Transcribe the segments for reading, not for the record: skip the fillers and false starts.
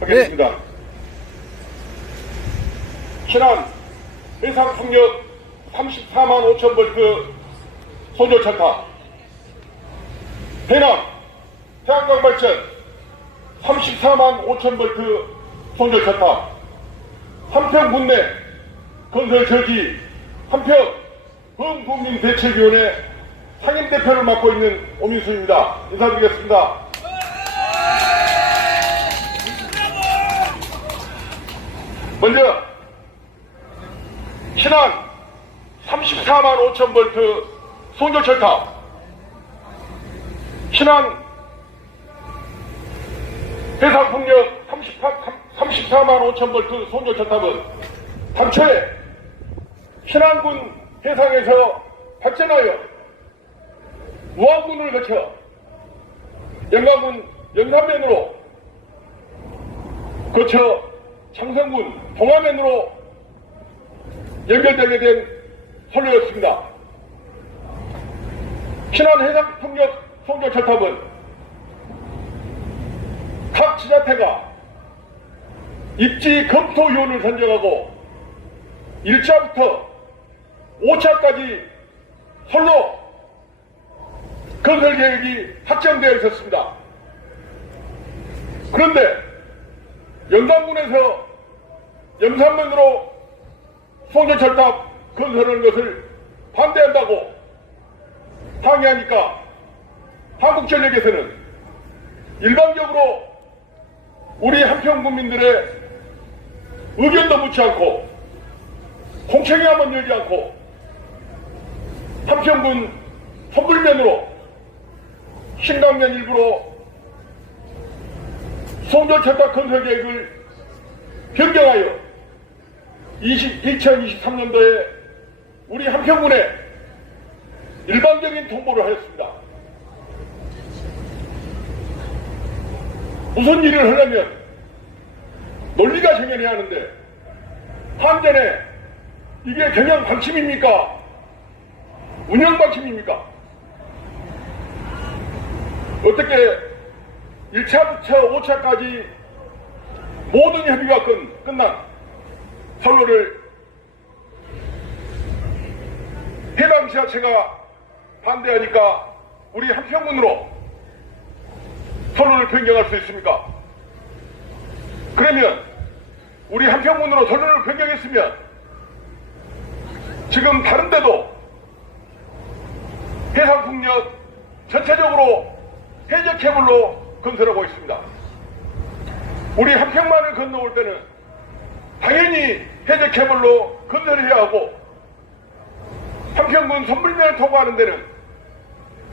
하겠습니다. 네. 신안 해상풍력 34만 5천 볼트 손절차탑, 해남 태양광 발전 34만 5천 볼트 손절차탑, 한평 군내 건설 저기 한평 흥국민대책위원회 상임대표를 맡고 있는 오민수입니다. 인사드리겠습니다. 먼저 신안 34만 5천 볼트 손절철탑, 신안 해상풍력 34만 5천 볼트 손절철탑은 당초에 신안군 해상에서 발전하여 우한군을 거쳐 영광군 영산면으로 거쳐 창성군 동화면으로 연결되게 된 선로였습니다. 신안 해상풍력 손절철탑은 각 지자체가 입지 검토위원을 선정하고 1차부터 5차까지 선로 건설 계획이 확정되어 있었습니다. 그런데 영광군에서 영산면으로 손절철탑 건설하는 것을 반대한다고 항의하니까 한국전력에서는 일방적으로 우리 한평군민들의 의견도 묻지 않고 공청회 한번 열지 않고 한평군 선불면으로 신강면 일부로 손절철탑 건설 계획을 변경하여 2023년도에 우리 한평군에 일방적인 통보를 하였습니다. 무슨 일을 하려면 논리가 정연해야 하는데 한전에 이게 경영 방침입니까? 운영 방침입니까? 어떻게 1차부터 5차까지 모든 협의가 끝난 선로를 해당 지자체가 반대하니까 우리 한평군으로 선로를 변경할 수 있습니까? 그러면 우리 한평군으로 선로를 변경했으면 지금 다른 데도 해상풍력 전체적으로 해저 케이블로 건설하고 있습니다. 우리 한평만을 건너올 때는 당연히 해저 케이블로 건설해야 하고 한평군 선불면을 통과하는 데는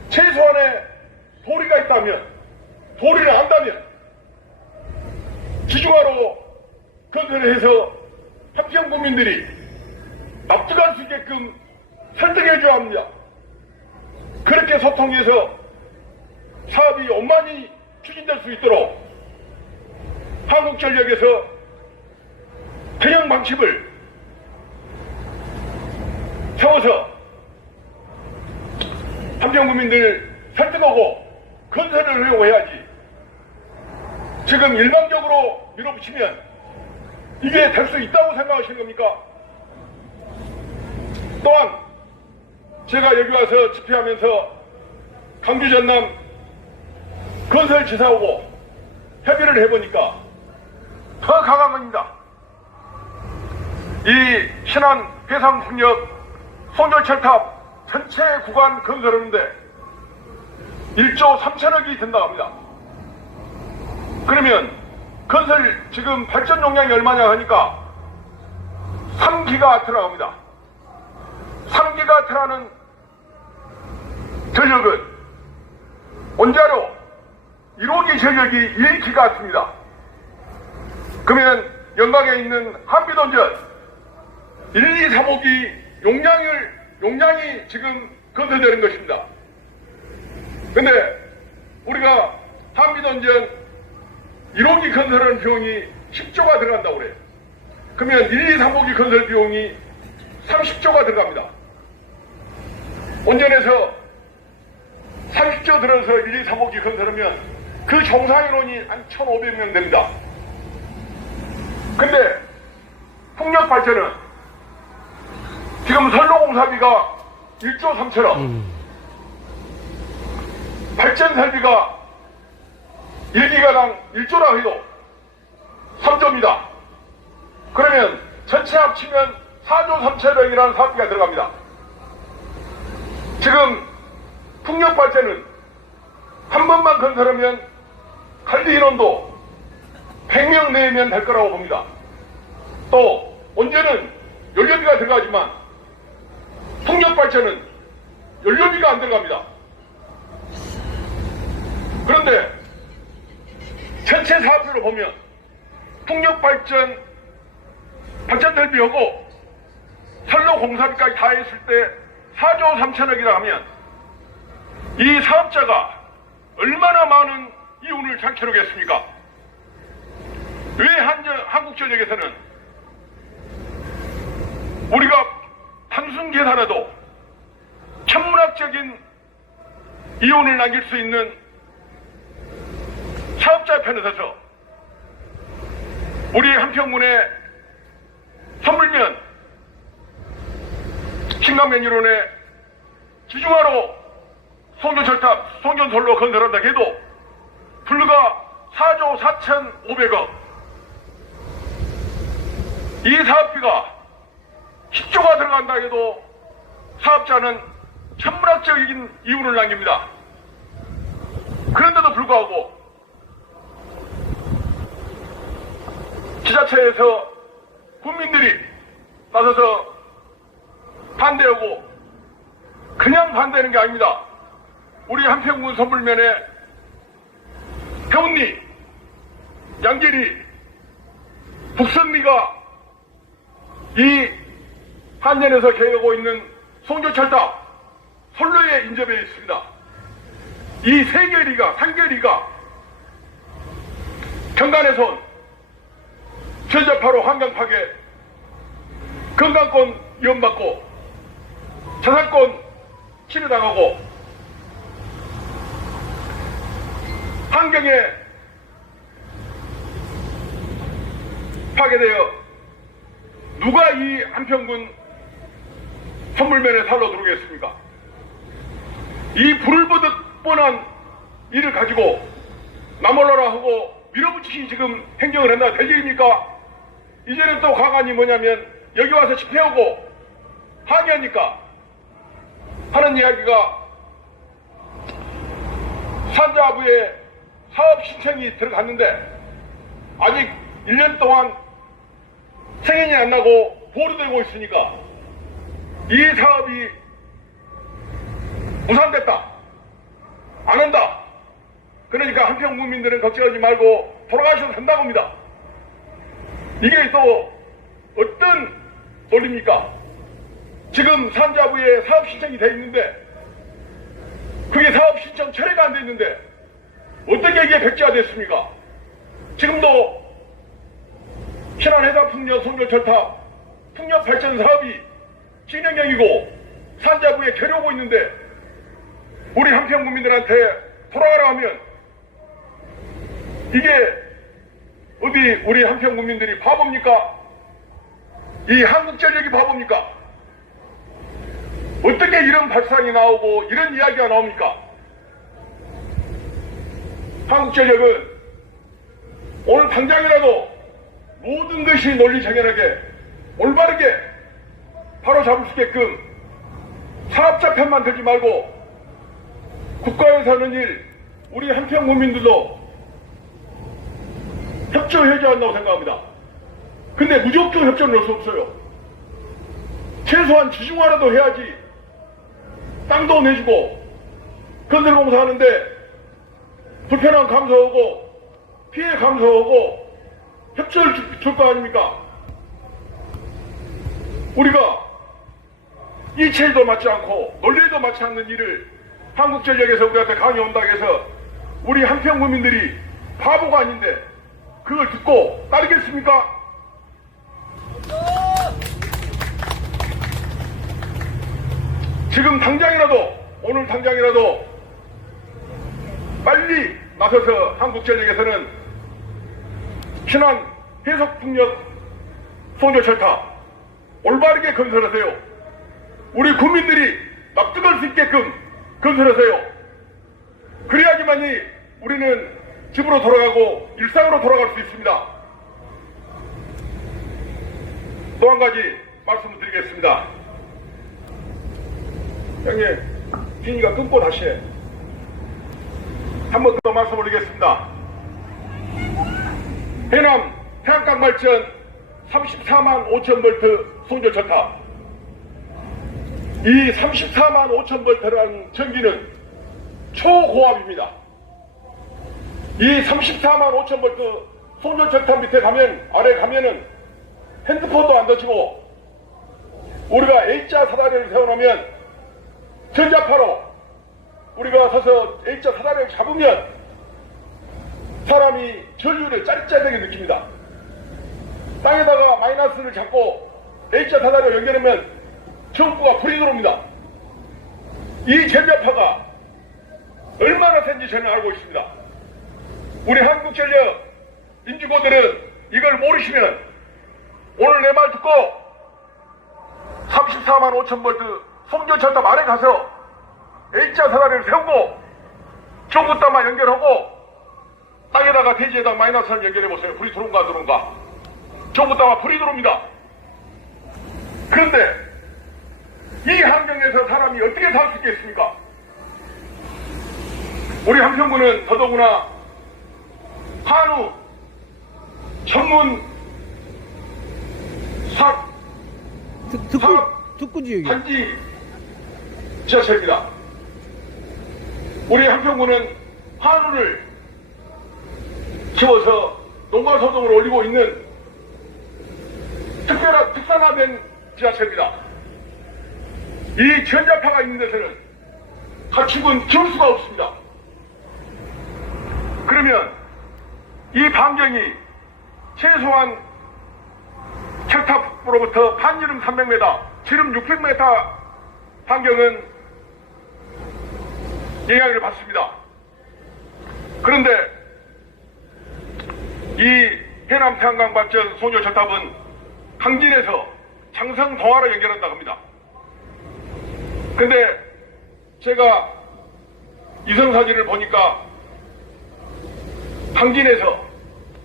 최소한의 도리가 있다면, 도리를 안다면 지중화로 건설을 해서 한평군민들이 납득할 수 있게끔 설득해줘야 합니다. 그렇게 소통해서 사업이 원만히 추진될 수 있도록 한국전력에서 경영 방침을 세워서 한평군민들 설득하고 건설을 하려고 해야지, 지금 일방적으로 밀어붙이면 이게 될 수 있다고 생각하시는 겁니까? 또한 제가 여기 와서 집회하면서 강주 전남 건설지사하고 협의를 해보니까 더 강한 겁니다. 이 신안 해상풍력 손절철탑 전체 구간 건설하는데 1조 3천억이 든다고 합니다. 그러면 건설 지금 발전 용량이 얼마냐 하니까 3기가와트라고 합니다. 3기가와트라는 전력은 원자로 1호기 전력이 1기가와트입니다. 그러면 영광에 있는 한빛원전 1, 2, 3호기 용량이 지금 건설되는 것입니다. 근데 우리가 한빛원전 1호기 건설하는 비용이 10조가 들어간다고 그래요. 그러면 1, 2, 3호기 건설 비용이 30조가 들어갑니다. 원전에서 30조 들어서 1, 2, 3호기 건설하면 그 종사인원이 한 1,500명 됩니다. 근데 풍력 발전은 지금 선로공사비가 1조 3천억, 발전 설비가 1기가당 1조라 해도 3조입니다. 그러면 전체 합치면 4조 3천억이라는 사업비가 들어갑니다. 지금 풍력 발전은 한 번만 건설하면 칼드 인원도 100명 내면 될 거라고 봅니다. 또 원전은 연료비가 들어가지만 풍력 발전은 연료비가 안 들어갑니다. 그런데 전체 사업비로 보면 풍력 발전 설비하고 선로 공사비까지 다 했을 때 4조 3천억이라 하면 이 사업자가 얼마나 많은 이윤을 창출하겠습니까? 왜 한국전력에서는 우리가 단순 계산해도 천문학적인 이윤을 남길 수 있는 사업자 편에 서서 우리 한평군의 선물면 신강면이론의 지중화로 송전철탑, 송전선로 건설한다 해도 불과 4조 4,500억. 이 사업비가 10조가 들어간다 해도 사업자는 천문학적인 이윤을 남깁니다. 그런데도 불구하고 지자체에서 국민들이 나서서 반대하고 그냥 반대하는 게 아닙니다. 우리 한평군 선물면에 해운리, 양계리, 북선리가 이 한전에서 계획하고 있는 송전철탑 선로에 인접해 있습니다. 이 세 개리가, 3개리가 경간에서 온 전자파로 환경 파괴, 건강권 위험받고 자산권 침해당하고 환경에 파괴되어 누가 이 한평군 선물면에 살러 들어오겠습니까? 이 불을 보듯 뻔한 일을 가지고 나몰라라 하고 밀어붙이기 지금 행정을 했나 될 일입니까? 이제는 또 가관이 뭐냐면 여기 와서 집회하고 항의하니까 하는 이야기가 산자부에 사업 신청이 들어갔는데 아직 1년 동안 승인이 안 나고 보류되고 있으니까 이 사업이 무산됐다, 안 한다. 그러니까 한평 국민들은 걱정하지 말고 돌아가셔도 된다고 합니다. 이게 또 어떤 논리입니까? 지금 산자부에 사업 신청이 돼 있는데 그게 사업 신청 처리가 안 돼 있는데 어떻게 이게 백지화됐습니까? 지금도 신안해상풍력 송전철탑 풍력 발전 사업이 진행형이고 산자부에 겨루고 있는데 우리 한평 국민들한테 돌아가라 하면 이게 어디 우리 한평 국민들이 바보입니까? 이 한국전력이 바보입니까? 어떻게 이런 발상이 나오고 이런 이야기가 나옵니까? 한국전력은 오늘 당장이라도 모든 것이 논리정연하게 올바르게 바로 잡을 수 있게끔 사업자 편만 들지 말고 국가에서 하는 일 우리 한평 국민들도 협조해줘야 한다고 생각합니다. 근데 무조건 협조는 할 수 없어요. 최소한 지중화라도 해야지. 땅도 내주고 건설공사 하는데 불편함 감소하고 피해 감소하고 협조를 줄 거 아닙니까? 우리가 이체도 맞지 않고 논리도 맞지 않는 일을 한국전력에서 우리한테 강요 온다고 해서 우리 한평 국민들이 바보가 아닌데 그걸 듣고 따르겠습니까? 지금 당장이라도 오늘 당장이라도 빨리 나서서 한국전력에서는 신안 해석풍력 송전철탑 올바르게 건설하세요. 우리 국민들이 납득할 수 있게끔 건설하세요. 그래야지만이 우리는 집으로 돌아가고 일상으로 돌아갈 수 있습니다. 또 한 가지 말씀을 드리겠습니다. 형님, 비니가 끊고 다시 해. 한 번 더 말씀을 드리겠습니다. 해남 태양광 발전 34만 5천 볼트 송전철탑. 이 34만 5천 볼트라는 전기는 초고압입니다. 이 34만 5천 볼트 송전철탑 밑에 가면, 아래 가면은 핸드폰도 안 터지고, 우리가 A자 사다리를 세워놓으면 전자파로 우리가 서서 A자 사다리를 잡으면 사람이 전류를 짜릿짜릿하게 느낍니다. 땅에다가 마이너스를 잡고 A자 사다리를 연결하면 전구가 불이 들어옵니다. 이 전자파가 얼마나 센지 저는 알고 있습니다. 우리 한국전력 인주고들은 이걸 모르시면 오늘 내 말 듣고 34만 5천 볼트 송전철탑 아래 가서 A자 사다리를 세우고 전구따마 연결하고 땅에다가 대지에다가 마이너스를 연결해보세요. 불이 들어온가 안 들어온가. 전구따마 불이 들어옵니다. 그런데 이 환경에서 사람이 어떻게 살 수 있겠습니까? 우리 한평구는 더더구나 한우 전문 특구지역이요. 단지 지하철입니다. 우리 한평구는 한우를 키워서 농가소득을 올리고 있는 특산화된 지하철입니다. 이 전자파가 있는 데서는 가축은 키울 수가 없습니다. 그러면 이 반경이 최소한 철탑으로부터 반지름 300m, 지름 600m 반경은 영향을 받습니다. 그런데 이 해남 태양광 발전 송전철탑은 항진에서 장성 동화로 연결한다고 합니다. 근데 제가 이성 사진을 보니까 항진에서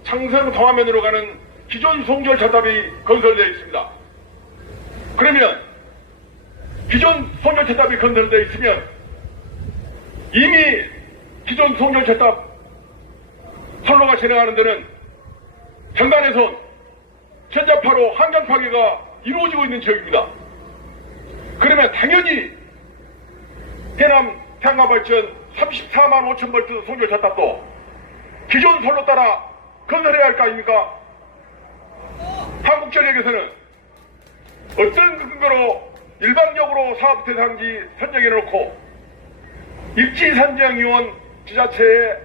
장성 동화면으로 가는 기존 송전철탑이 건설되어 있습니다. 그러면 기존 송전철탑이 건설되어 있으면 이미 기존 송전철탑 선로가 진행하는 데는 전단에서 전자파로 환경 파괴가 이루어지고 있는 지역입니다. 그러면 당연히 해남 태양광 발전 34만 5천 볼트 송전철탑도 기존 선로 따라 건설해야 할 거 아닙니까? 한국전력에서는 어떤 근거로 일방적으로 사업 대상지 선정해놓고 입지 선정위원 지자체에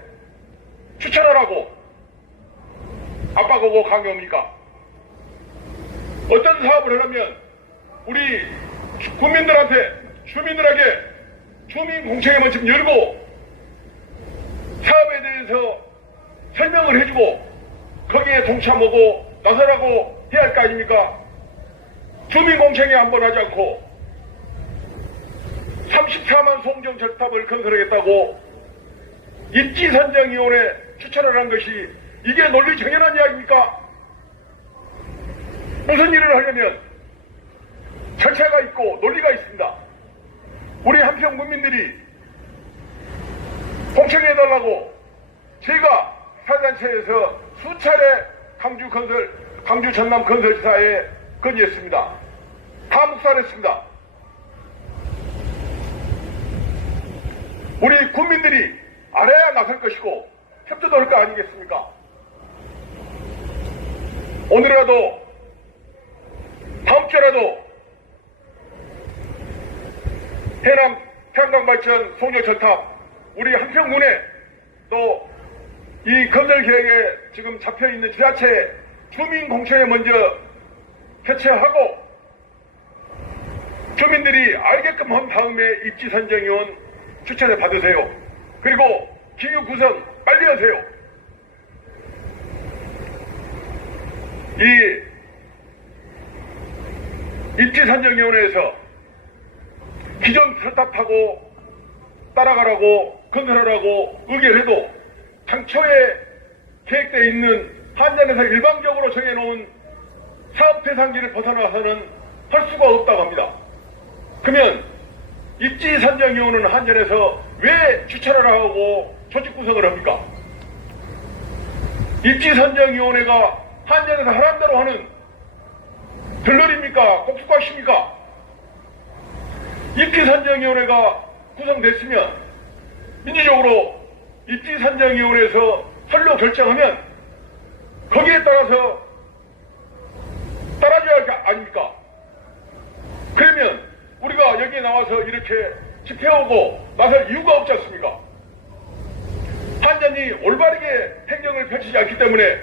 추천하라고 압박하고 강요합니까? 어떤 사업을 하려면 우리 국민들한테, 주민들에게 주민공청회 먼저 열고 사업에 대해서 설명을 해주고 거기에 동참하고 나서라고 해야 할 거 아닙니까? 주민공청회 한번 하지 않고 34만 송전철탑을 건설하겠다고 입지선정위원회 추천을 한 것이 이게 논리 정연한 이야기입니까? 무슨 일을 하려면 절차가 있고 논리가 있습니다. 우리 한평 국민들이 공청해달라고 제가 사단체에서 수차례 강주 전남 건설지사에 건의했습니다. 다 묵살했습니다. 우리 국민들이 알아야 나설 것이고 협조도 할 거 아니겠습니까? 오늘이라도 다음 주라도 해남 태양광 발전 송전철탑 우리 한평군에 또 이 건설 계획에 지금 잡혀 있는 지자체 주민공청회 먼저 개최하고 주민들이 알게끔 한 다음에 입지선정위원 추천을 받으세요. 그리고 기후 구성 빨리 하세요. 이 입지산정위원회에서 기존 설탑하고 따라가라고 건설하라고 의결해도 당초에 계획되어 있는 한전에서 일방적으로 정해놓은 사업 대상지를 벗어나서는 할 수가 없다고 합니다. 그러면 입지산정위원회는 한전에서 왜 추천을 하고 조직 구성을 합니까? 입지산정위원회가 한전에서 하란 대로 하는 들러리입니까? 꼭두각시입니까? 입지산정위원회가 구성됐으면 민주적으로 입지산정위원회에서 설로 결정하면 거기에 따라서 따라줘야 할 게 아닙니까? 그러면 우리가 여기에 나와서 이렇게 집회하고 나설 이유가 없지 않습니까? 한전이 올바르게 행정을 펼치지 않기 때문에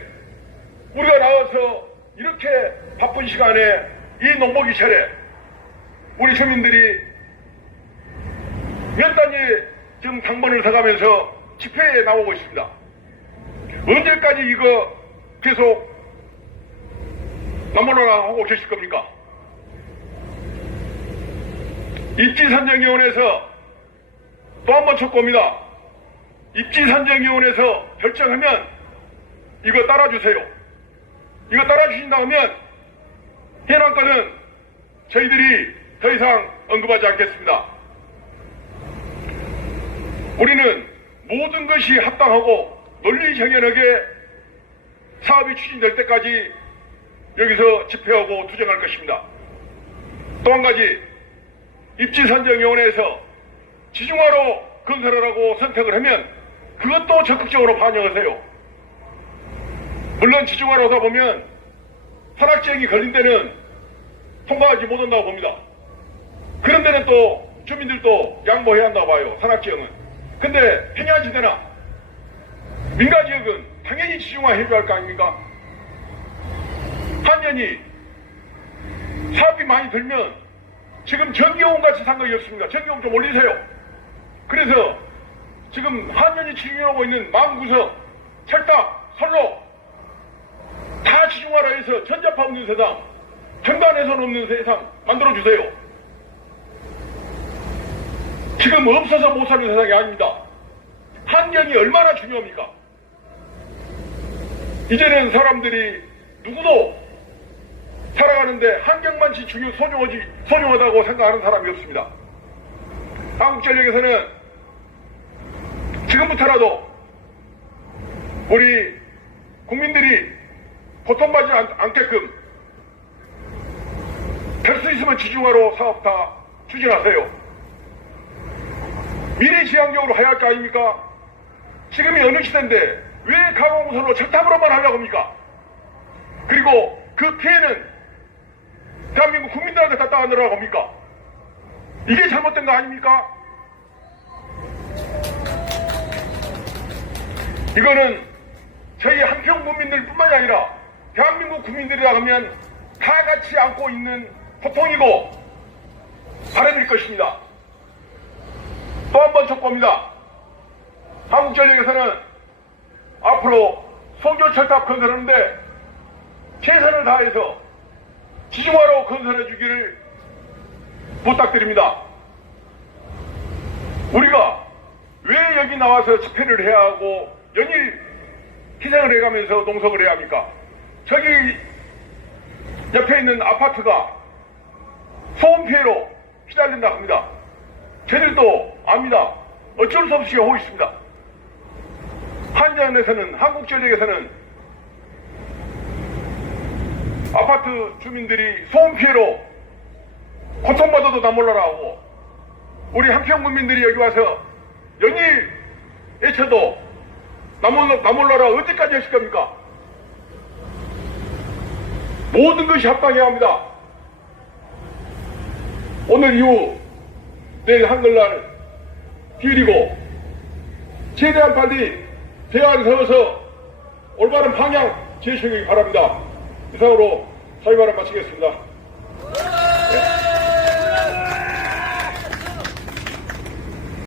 우리가 나와서 이렇게 바쁜 시간에 이 농목이철에 우리 주민들이 몇 단위 지금 당번을 서가면서 집회에 나오고 있습니다. 언제까지 이거 계속 남몰라라 하고 계실 겁니까? 입지산정위원회에서 또 한 번 촉구합니다. 입지산정위원회에서 결정하면 이거 따라주세요. 이거 따라주신다 하면 해남권은 저희들이 더 이상 언급하지 않겠습니다. 우리는 모든 것이 합당하고 논리 정연하게 사업이 추진될 때까지 여기서 집회하고 투쟁할 것입니다. 또 한 가지, 입지산정위원회에서 지중화로 건설하라고 선택을 하면 그것도 적극적으로 반영하세요. 물론 지중화로 하다 보면 산악지역이 걸린 데는 통과하지 못한다고 봅니다. 그런 데는 또 주민들도 양보해야 한다고 봐요. 산악지역은. 근데 평야지대나 민가지역은 당연히 지중화 해줘야 할 거 아닙니까? 한전이 사업이 많이 들면 지금 전기요금 같이 상관이 없습니다. 전기요금 좀 올리세요. 그래서 지금 한전이 추진하고 있는 마음구석, 철탑, 선로 다 지중화로 해서 전자파 없는 세상, 전단에선 없는 세상 만들어주세요. 지금 없어서 못 사는 세상이 아닙니다. 환경이 얼마나 중요합니까? 이제는 사람들이 누구도 살아가는데 환경만치 소중하다고 생각하는 사람이 없습니다. 한국전력에서는 지금부터라도 우리 국민들이 고통받지 않게끔 될 수 있으면 지중화로 사업 다 추진하세요. 미래지향적으로 해야 할 거 아닙니까? 지금이 어느 시대인데 왜 강화공선로 철탑으로만 하려고 합니까? 그리고 그 피해는 대한민국 국민들한테 다 따르라고 합니까? 이게 잘못된 거 아닙니까? 이거는 저희 한평 국민들 뿐만이 아니라 대한민국 국민들이라 하면 다 같이 안고 있는 고통이고 바람일 것입니다. 또 한 번 촉구합니다. 한국전력에서는 앞으로 송교철탑 건설하는데 최선을 다해서 지중화로 건설해 주기를 부탁드립니다. 우리가 왜 여기 나와서 집회를 해야 하고 연일 희생을 해가면서 농성을 해야 합니까? 저기 옆에 있는 아파트가 소음 피해로 시달린다고 합니다. 저희들도 압니다. 어쩔 수 없이 하고 있습니다. 한전에서는, 한국전력에서는 아파트 주민들이 소음 피해로 고통받아도 나 몰라라 하고 우리 한평 국민들이 여기 와서 연일 외쳐도 나 몰라라 언제까지 하실 겁니까? 모든 것이 합당해야 합니다. 오늘 이후 내일 한글날 기울이고 최대한 빨리 대안을 세워서 올바른 방향 제시하기 바랍니다. 이상으로 사회발언 마치겠습니다.